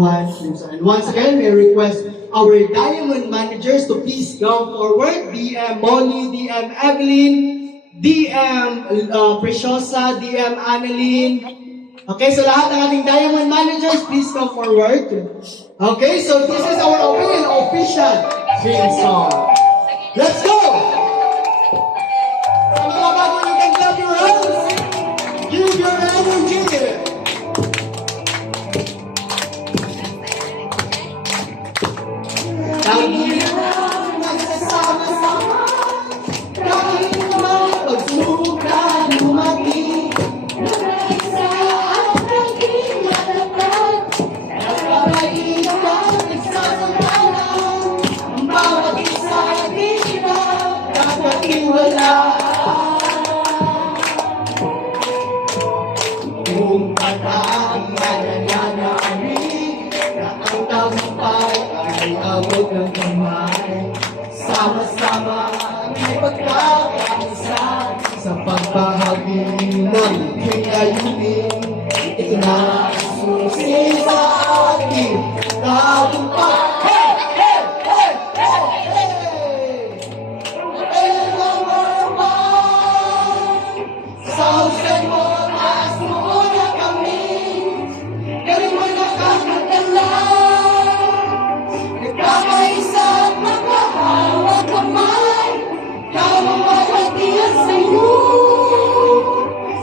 one. And once again, may request our diamond managers to please come forward. DM Molly, DM Evelyn, DM Preciosa, DM Annalyn. Okay, so lahat ng ating diamond managers, please come forward. Okay, so this is our official theme song. Let's go! Sa mga bago, you can clap your hands. Give your energy. Lagi lang nagsasama-sama, kahit man pagsuka lumaki. Nag-isa at naging matatag, nagpapaitan, nagsasamalan, ang bawat isa di na kakatiwalaan. Kung pag-aanggalan niya namin, na ang tagumpay ay abot ng kamay. Sama-sama may pagkakaisa sa pagbahagi ng hinayunin. Ito na ang susi sa ating tagumpay. Hey! Hey! Hey! Hey! Hey! Hey! Number one! Sa husay mo, taas mo na kami. Galing mo nakakatala. Nagkakaisa at magkahawak kamay. Kamamahatian sa'yo.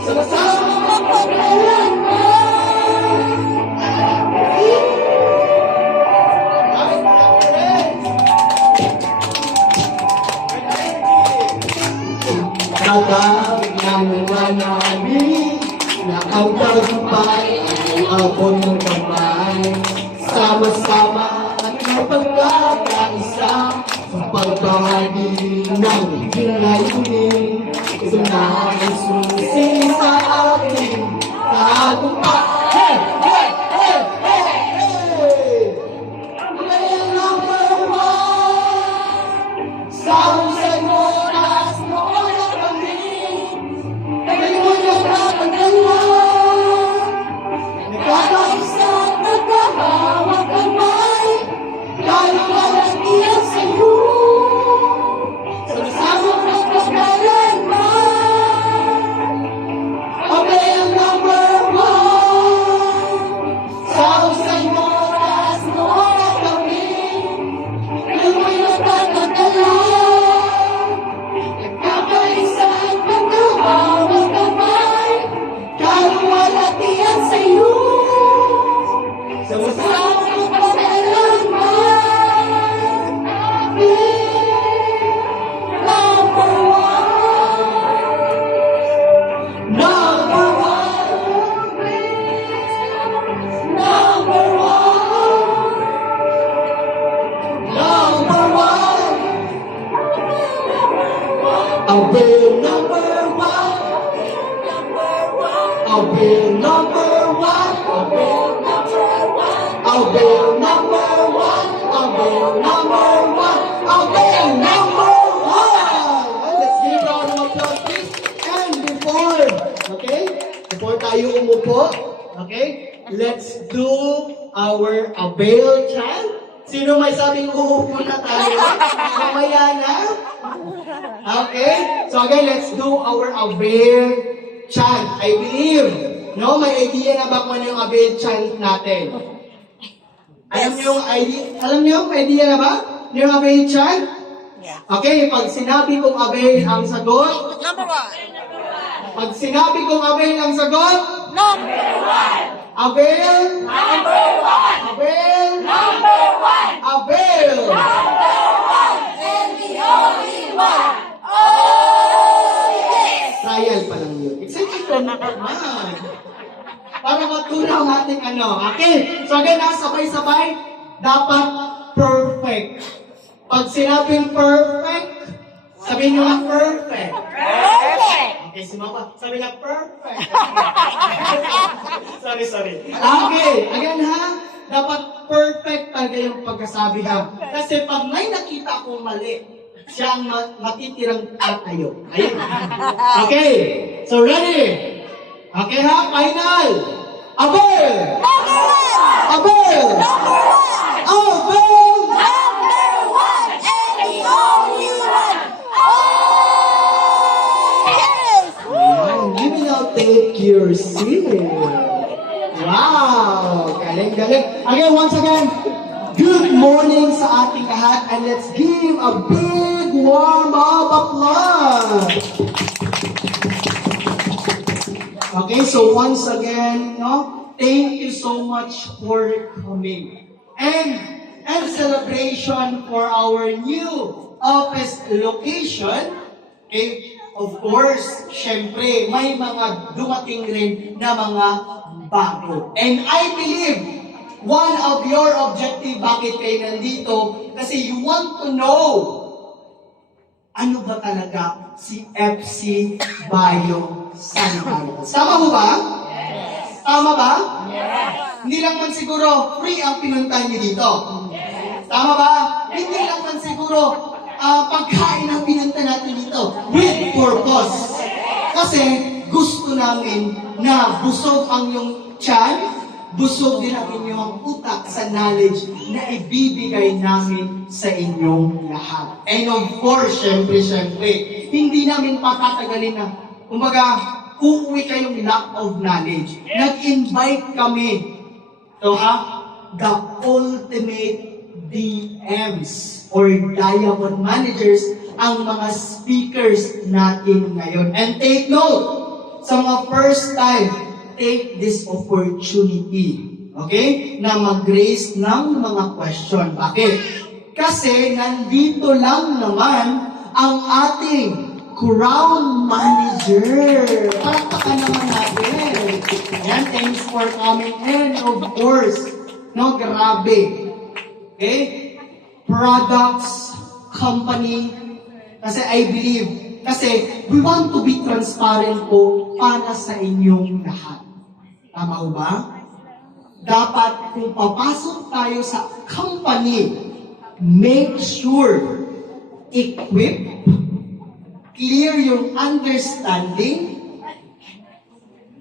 Sama-sama mapaglalanman. Tatawag naman namin na ang tagumpay ay abot ng kamay. Sama-sama at may pagkakaisa sa pagbahagi ng hinayunin. Ito na ang susi sa ating tagumpay. Hey! Hey! Hey! Hey! Hey! May number one! Sa husay mo, taas mo na kami. Galing mo nakakagala. Nagkakaisa at nagkahawak kamay. Kamamahatian sa'yo. Sama-sama magpaglalanman. Okay, ang number one. Sa husay mo, taas mo na kami. Galing mo'y nakakagala. Nagkakaisa at magkahawak kamay. Kamamahatian sa'yo. Sama-sama magpaglalanman. Number one. Number one. Number one. Number one. Avail number one. Avail number one. Avail number one. Avail number one. Avail number one. Avail number one. Let's give a round of applause, please. And before tayo umupo, okay, let's do our avail chant. Sino may sabing uupo na tayo? Mamaya na? Okay, so again, let's do our avail chant. I believe, no, may idea na ba kung ano yung avail chant natin? Alam niyo may idea na ba? Yung avail chant? Okay, pag sinabi kong avail ang sagot, Number one. pag sinabi kong avail ang sagot, Number one. avail, Number one. avail, Number one. avail. Number one. And the only one. Oh, yes. Trial pa lang yun. Excited ko naman. Para matunaw natin ano. Okay, so again, sabay-sabay, dapat perfect. Pag sinabing perfect, sabihin nyo lang perfect. Perfect. Okay, si Mama, sabi na perfect. sorry. Okay, again ha, dapat perfect talaga yung pagkasabi ha. Kasi pag may nakita akong mali, siya ang matitirang tatayo. Ayun. Okay, so ready? Okay ha, final. Abel! Number one. Abel! Abel! Number one and the only one. Oh, yes. You will now take your seat. Wow! Galing. Again, once again, good morning sa ating lahat and let's give a big warm up applause. Okay, so once again, thank you so much for coming. And celebration for our new office location. Okay, of course, syempre, may mga dumating rin na mga bago. And I believe, one of your objective bakit kayo nandito, kasi you want to know, ano ba talaga si FC Bio Santa Rosa? Tama mo ba? Yes. Tama ba? Yes. Hindi lang man siguro free ang pinuntahan niyo dito. Tama ba? Hindi lang man siguro pagkain ang pinunta natin dito. With purpose. Kasi gusto namin na busog ang iyong tiyan, busog din ang inyong utak sa knowledge na ibibigay namin sa inyong lahat. And of course, syempre, hindi namin patatagalin na, kumbaga, uuwi kayong lack of knowledge. Nag-invite kami to have the ultimate DMs or Diamond Managers ang mga speakers natin ngayon. And take note, sa mga first time, take this opportunity, okay, na mag-raise ng mga question. Bakit? Kasi nandito lang naman ang ating Crown Manager. Palakpakan naman natin. Ayan, thanks for coming in, of course. Grabe. Okay? Products, company, kasi I believe, kasi we want to be transparent po para sa inyong lahat. Tama ho ba? Dapat kung papasok tayo sa company, make sure equip, clear yung understanding,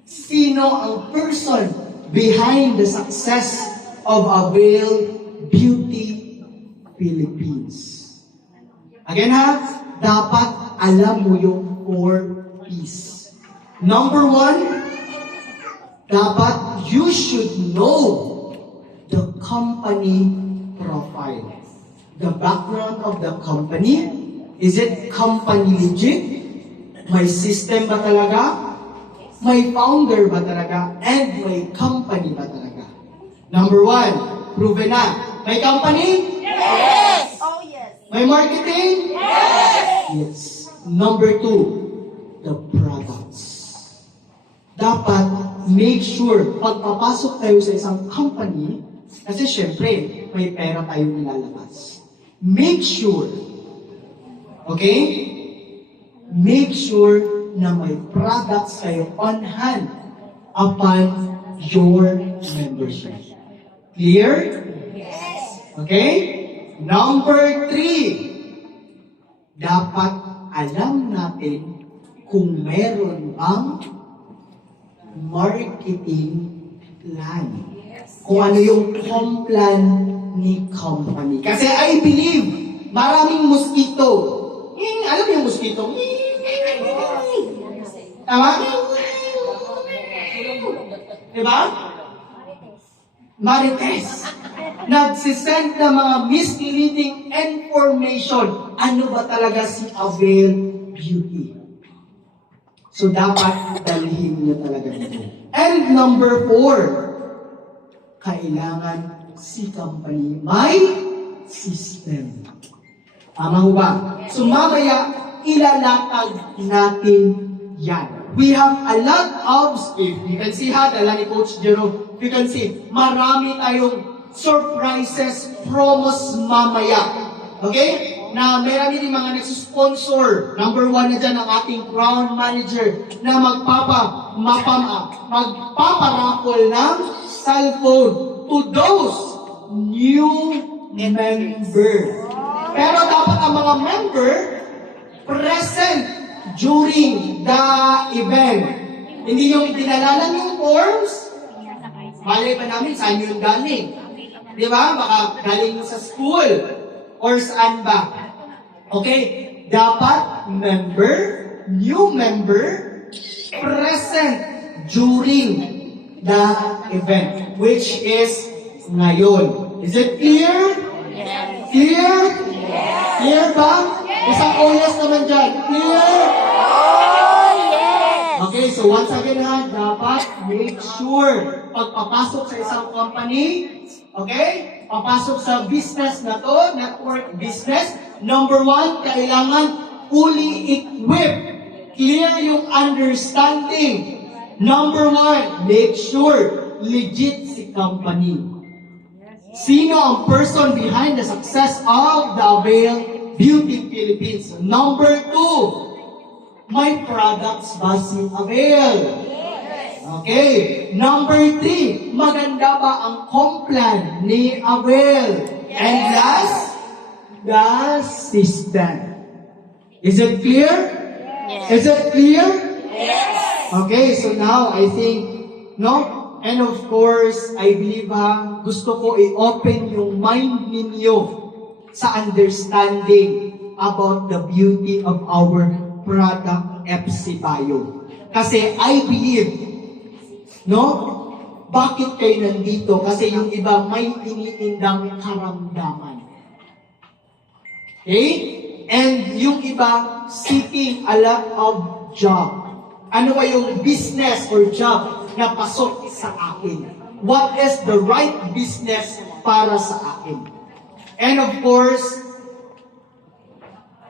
sino ang person behind the success of Avail Beauty Philippines. Again ha, dapat alam mo yung 4 P's. Number 1, dapat you should know the company profile. The background of the company. Is it company legit? May system ba talaga? May founder ba talaga? And may company ba talaga? Number 1, proven na. May company? Yes. Oh, yes. May marketing? Yes. Yes. Number 2, the products. Dapat make sure, pag papasok tayo sa isang company, kasi syempre, may pera tayong nilalabas. Make sure, okay? Make sure na may products kayo on hand upon your membership. Clear? Yes. Okay? Number 3, dapat alam natin kung meron bang marketing plan. Kung ano yung plan ni company. Kasi I believe, maraming mosquito. Alam mo yung mosquito? Tama? Diba? Marites. Nagsisend na mga misleading information. Ano ba talaga si Avail Beauty? So, dapat dalhin niyo talaga ito. And number 4, kailangan si company may system. Tama ho ba? So, mamaya, ilalatag natin yan. We have a lot of, if you can see ha, dala ni Coach Jero, you can see, marami tayong surprises, promos mamaya. Okay? Na marami din mga nagsusponsor. Number 1 na dyan ang ating Crown Manager na magpaparaffle ng cellphone to those new member. Pero dapat ang mga member present during the event. Hindi yung dinala lang yung forms, Malay pa namin saan yun galing. Di ba? Baka galing sa school. Or saan ba? Okay? Dapat new member, present during the event, which is ngayon. Is it clear? Yes. Clear? Yes. Clear ba? Isang yes naman dyan. Clear? Oh, yes. Okay, so once again ha, dapat make sure pag papasok sa isang company, okay, papasok sa business na to, network business, number 1, kailangan fully equipped. Clear yung understanding. Number 1, make sure legit si company. Sino ang person behind the success of the Avail Beauty Philippines? Number 2, may products ba si Avail? Okay. Number 3, maganda ba ang complan ni Avail? And last, the system. Is it clear? Yes. Is it clear? Yes. Okay, so now I think, no? And of course, I believe gusto ko i-open yung mind ninyo sa understanding about the beauty of our product FC Bio. Kasi I believe, no? Bakit kayo nandito? Kasi yung iba may iniindang karamdaman. Okay? And yung iba seeking a lot of job. Ano ba yung business or job na pasok sa akin? What is the right business para sa akin? And of course,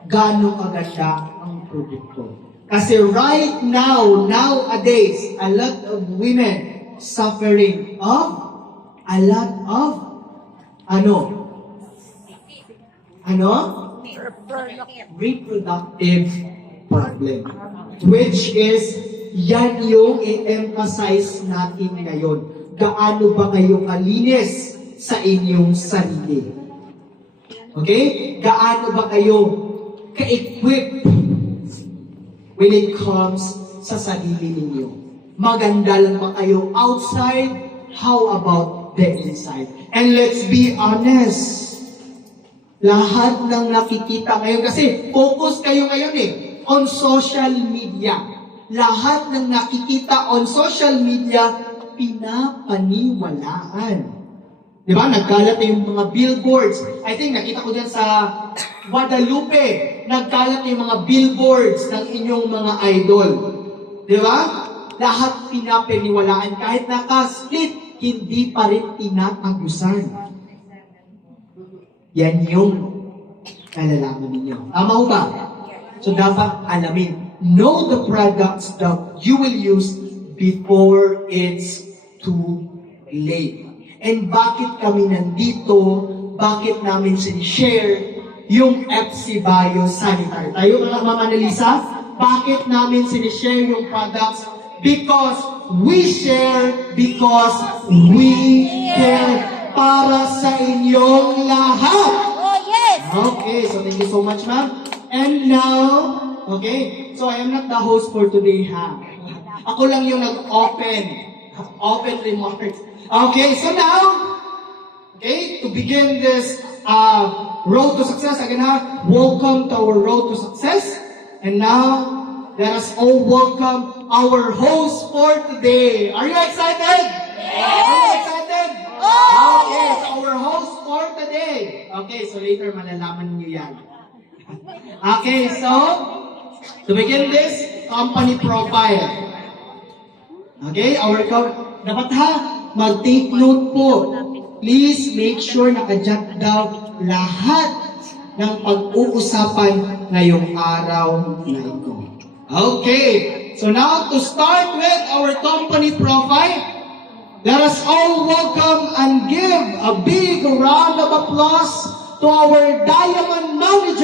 gaano kaganda ang produkto. Kasi right now, nowadays, a lot of women suffering of a lot of reproductive problem. Which is, yan yung i-emphasize natin ngayon. Gaano ba kayo kalinis sa inyong sarili? Okay? Gaano ba kayo ka-equip when it comes sa sarili ninyo? Maganda lang ba kayo outside? How about the inside? And let's be honest. Lahat ng nakikita ngayon, kasi focus kayo ngayon on social media. Lahat ng nakikita on social media, pinapaniwalaan. Di ba? Nagkalat na yung mga billboards. I think nakita ko dyan sa Guadalupe, nagkalat na yung mga billboards ng inyong mga idol. Di ba? Lahat pinapaniwalaan. Kahit naka-split, hindi pa rin tinatagusan. Yan yung kalalaman ninyo. Tama ho ba? So dapat alamin. Know the products that you will use before it's too late. And bakit kami nandito? Bakit namin sinishare yung FC Bio Sanitary? Tayo ka lang, Ma'am Annalisa? Bakit namin sinishare yung products? Because we share, because we care para sa inyong lahat. Oh, yes. Okay, so thank you so much, ma'am. And now, okay, so I am not the host for today, ha? Ako lang yung nag-open remarks. Okay, so now, okay, to begin this road to success, again, welcome to our road to success. And now, let us all welcome our host for today. Are you excited? Yes. Are you excited? Oh, Okay, yes. so our host for today. Okay, so later malalaman niyo yan. Okay, so, to begin this, company profile. Okay, dapat mag-take note po. Please make sure nakajot down lahat ng pag-uusapan ngayong araw na ito. Okay, so now to start with our company profile, let us all welcome and give a big round of applause to our Diamond Manager,